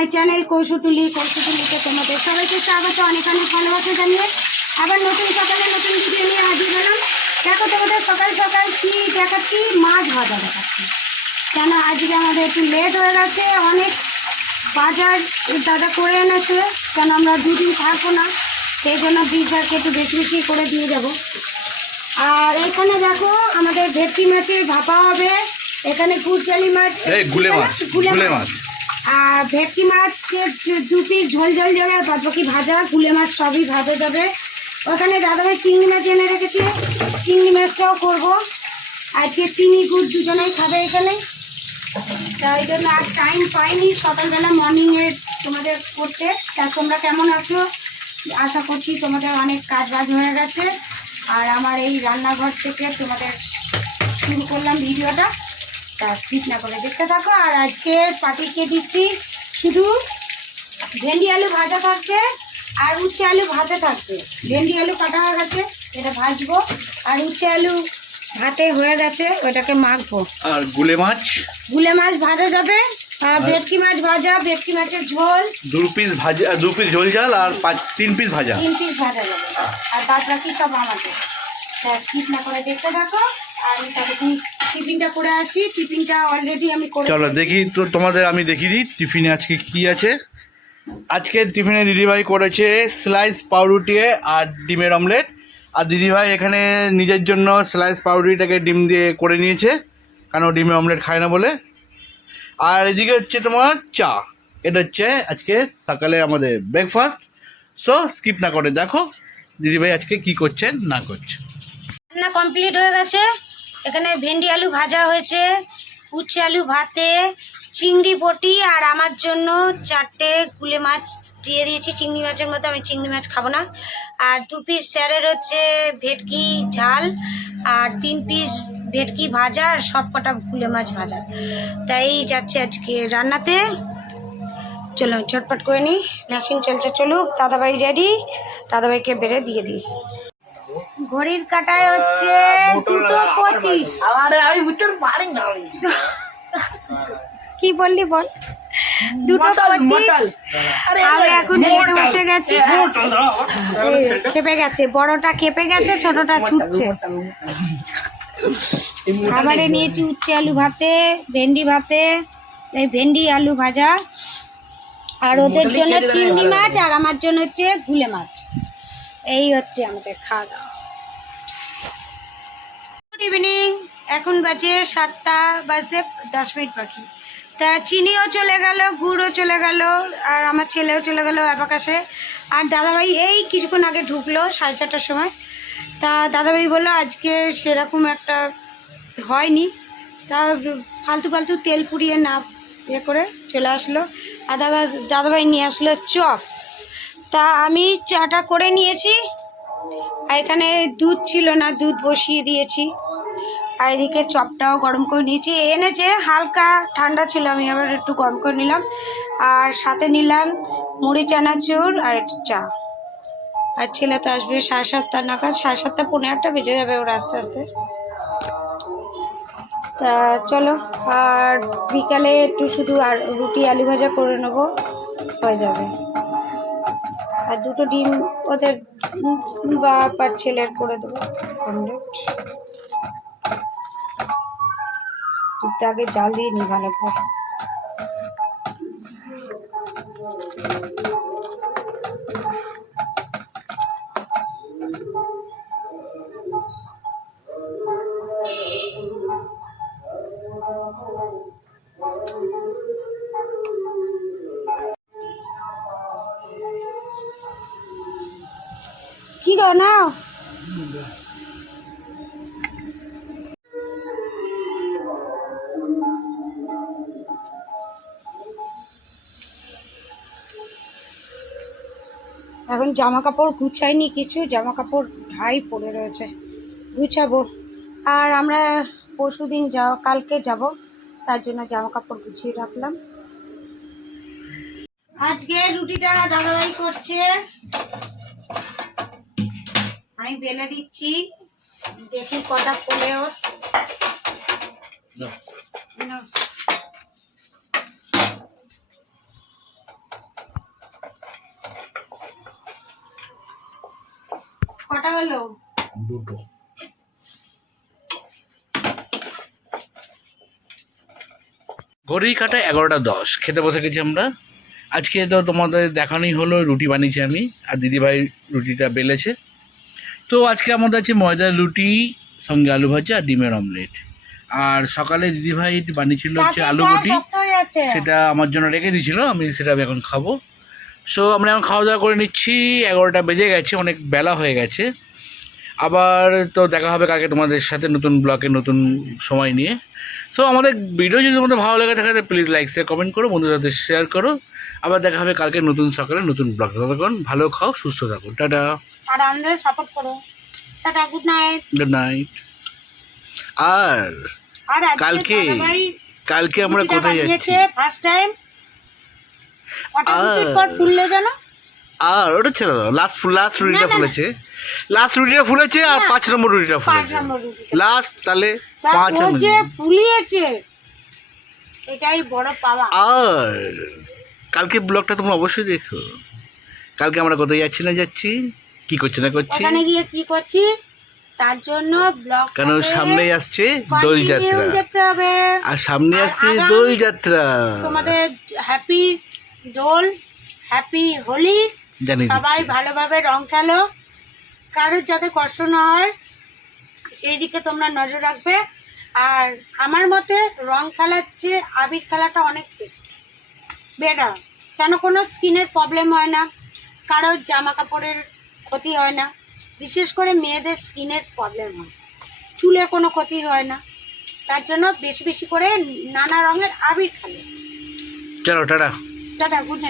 My channel কৌশুটুলি কৌশুটুলিতে তোমাদের সবাইকে স্বাগত। অনেক অনেক ভালোবাসা জানিয়ে আবার নতুন সকালে নতুন ভিডিও নিয়ে হাজির হলাম। দেখো তোমাদের সকাল সকাল কি দেখাচ্ছি? মাছ ভাজা দেখাচ্ছি। কেন আজকে আমাদের একটু লেট হয়ে গেছে অনেক বাজার দাদা করে এনেছে। কেন আমরা দুদিন থাকব না সেই জন্য বীজটাকে একটু বেশি বেশি করে দিয়ে যাব। আর এখানে দেখো আমাদের ভেটকি মাছের ভাপা হবে এখানে গুড়চালি মাছ গুলে মাছ, গুলে মাছ। আর ভেটকি মাছের দু- পিস ঝোল ঝোল যাবে আর বাকি ভাজা, গুলে মাছ সবই ভাজা যাবে। ওখানে দাদাভাই চিংড়ি মাছ এনে রেখেছে। চিংড়ি মাছটাও করব। আজকে চিনি গুড় দুজনেই খাবে এখানে। তাই জন্য আর টাইম পাইনি সকালবেলা মর্নিংয়ে তোমাদের করতে। তা তোমরা কেমন আছো? আশা করছি তোমাদের অনেক কাজ বাজ হয়ে গেছে। আর আমার এই রান্নাঘর থেকে তোমাদের শুরু করলাম ভিডিওটা। তা স্কিপ না করে দেখতে থাকো। আর আজকে পাটিকে দিচ্ছি শুধু ভেন্ডি আলু ভাজা থাকবে আর উচ্ছে আলু ভাতে থাকবে। ভেন্ডি আলু কাটা হয়ে গেছে এটা ভাজবো। আর উচ্ছে আলু ভাতে হয়ে গেছে ওটাকে মাখবো। আর গুলে মাছ? গুলে মাছ ভাজা যাবে আর ভেটকি মাছ ভাজা ভেটকি মাছের ঝোল। দু পিস ভাজা দু পিস ঝোল ঝাল আর পাঁচ তিন পিস ভাজা। তিন পিস ভাজা যাবে। আর বাদ বাকি সব আমাদের। তা স্কিপ না করে দেখতে থাকো আর ততক্ষণ টিফিনটা করে আসি টিফিনটা অলরেডি আমি করে চলো দেখি তো তোমাদের আমি দেখিয়ে দিই টিফিনে আজকে কি আছে। আজকে টিফিনে দিদিভাই করেছে স্লাইস পাউরুটি আর ডিমের অমলেট আর দিদিভাই এখানে নিজের জন্য স্লাইস পাউরুটিটাকে ডিম দিয়ে করে নিয়েছে কারণ ডিমের অমলেট খায় না বলে। আর এদিকে হচ্ছে তোমার চা এটা হচ্ছে আজকে সকালে আমাদের ব্রেকফাস্ট সো স্কিপ না করে দেখো দিদিভাই আজকে কি করছে না করছে রান্না কমপ্লিট হয়ে গেছে। এখানে ভেন্ডি আলু ভাজা হয়েছে, উচ্ছে আলু ভাতে, চিংড়ি বটি, আর আমার জন্য চারটে গুলে মাছ দিয়ে দিয়েছি। চিংড়ি মাছের মধ্যে আমি চিংড়ি মাছ খাব না। আর দু পিস স্যারের হচ্ছে ভেটকি ঝাল, আর তিন পিস ভেটকি ভাজা, আর সব কটা গুলে মাছ ভাজা। তাই যাচ্ছে আজকে রান্নাতে। চলো, ঝটপট করে নিই। মেশিন চলছে, চলুক। দাদাভাই রেডি দাদাভাইকে বেড়ে দিয়ে দিই। ঘড়ির কাটায় হচ্ছে দুটো পঁচিশ। কি বললি বল? দুটো পঁচিশ। আমি এখন বসে গেছি। খেপে গেছে বড়টা খেপে গেছে ছোটটা ছুটছে। খাবারে নিয়েছি উচ্ছে আলু ভাতে ভেন্ডি ভাতে এই ভেন্ডি আলু ভাজা। আর ওদের জন্য চিংড়ি মাছ আর আমার জন্য হচ্ছে গুলে মাছ। এই হচ্ছে আমাদের খাওয়া দাওয়া। ইভিনিং এখন বাজে সাতটা বাজতে দশ মিনিট বাকি। তা চিনিও চলে গেল, গুড়ও চলে গেল, আর আমার ছেলেও চলে গেল অ্যাবাকাশে আর দাদাভাই এই কিছুক্ষণ আগে ঢুকলো সাড়ে চারটার সময়। তা দাদাভাই বলল, আজকে সেরকম একটা হয়নি। তা ফালতু ফালতু তেল পুড়িয়ে না ইয়ে করে চলে আসলো। দাদাভাই দাদাভাই নিয়ে আসলো চপ। তা আমি চাটা করে নিয়েছি। এখানে দুধ ছিল না, দুধ বসিয়ে দিয়েছি। আর এদিকে চপটাও গরম করে নিয়েছি। এনেছে হালকা ঠান্ডা ছিল, আমি আবার একটু গরম করে নিলাম। আর সাথে নিলাম মুড়ি, চানাচুর আর একটু চা। আর ছেলে তো আসবে সাড়ে সাতটা নাগাদ, সাড়ে সাতটা পনেরো আটটা বেজে যাবে ওর আস্তে আস্তে। তা চলো, আর বিকালে একটু শুধু আর রুটি, আলু ভাজা করে নেব, হয়ে যাবে। আর দুটো ডিম ওদের বাপ আর ছেলের করে দেবো। দুধটা আগে জাল দিয়ে নিই ভালো করে। কি গো নাও? এখন জামা কাপড় গুছাইনি কিছু জামা কাপড় ঢাই পড়ে রয়েছে গুছাবো। আর আমরা পরশু দিন যাও কালকে যাব তার জন্য জামা কাপড় গুছিয়ে রাখলাম। আজকে রুটিটা দাদাভাই করছে। আমি বেলে দিচ্ছি দেখি কটা পড়ে ওর। হলো? দুটো। ঘড়ি কাটা এগারোটা দশ। খেতে বসে গেছি আমরা। আজকে তো তোমাদের দেখানোই হলো রুটি বানিয়েছি আমি আর দিদিভাই রুটিটা বেলেছে। তো আজকে আমাদের আছে ময়দার রুটি সঙ্গে আলু ভাজা আর ডিমের অমলেট। আর সকালে দিদিভাই বানিয়েছিল হচ্ছে আলু বটি সেটা আমার জন্য রেখে দিয়েছিল আমি সেটা এখন খাব। সো আমরা এখন খাওয়া দাওয়া করে নিচ্ছি। এগারোটা বেজে গেছে অনেক বেলা হয়ে গেছে। আবার তো দেখা হবে কালকে তোমাদের সাথে নতুন ব্লগে নতুন সময় নিয়ে। সো আমাদের ভিডিও যদি তোমাদের ভালো লেগে থাকে প্লিজ লাইক শেয়ার কমেন্ট করো বন্ধুদের সাথে শেয়ার করো। আবার দেখা হবে কালকে নতুন সকালে নতুন ব্লগ ততক্ষণ ভালো খাও সুস্থ থাকো। টাটা। আর আমাদের সাপোর্ট করো। Tata good night good night আর আর কালকে কালকে আমরা কোথায় যাচ্ছি? ফার্স্ট টাইম কটা আর- পর ফুললে জানো আর ওটা ছেড়ে দাও লাস্ট লাস্ট রুটিটা। ফুলেছে। লাস্ট রুটিটা ফুলেছে আর পাঁচ নম্বর রুটিটা ফুলেছে। লাস্ট তাহলে পাঁচ নম্বর ফুলিয়েছে এটাই বড় পাওয়া। আর কালকে ব্লগটা তোমরা অবশ্যই দেখো। কালকে আমরা কোথায় যাচ্ছি না যাচ্ছি কি করছি না করছি। ওখানে গিয়ে কি করছি? তার জন্য ব্লগ কেন সামনেই আসছে দোলযাত্রা। আর সামনে আসছে দোলযাত্রা। তোমাদের হ্যাপি দোল হ্যাপি হোলি সবাই ভালোভাবে রং খেলো। কারোর যাতে কষ্ট না হয় সেই দিকে তোমরা নজর রাখবে। আর আমার মতে রং খেলার চেয়ে আবির খেলাটা অনেক বেটার কেন কোনো স্কিনের প্রবলেম হয় না কারোর জামা কাপড়ের ক্ষতি হয় না। বিশেষ করে মেয়েদের স্কিনের প্রবলেম হয়। চুলের কোনো ক্ষতি হয় না। তার জন্য বেশি বেশি করে নানা রঙের আবির খেলে। চলো টাটা। Tata good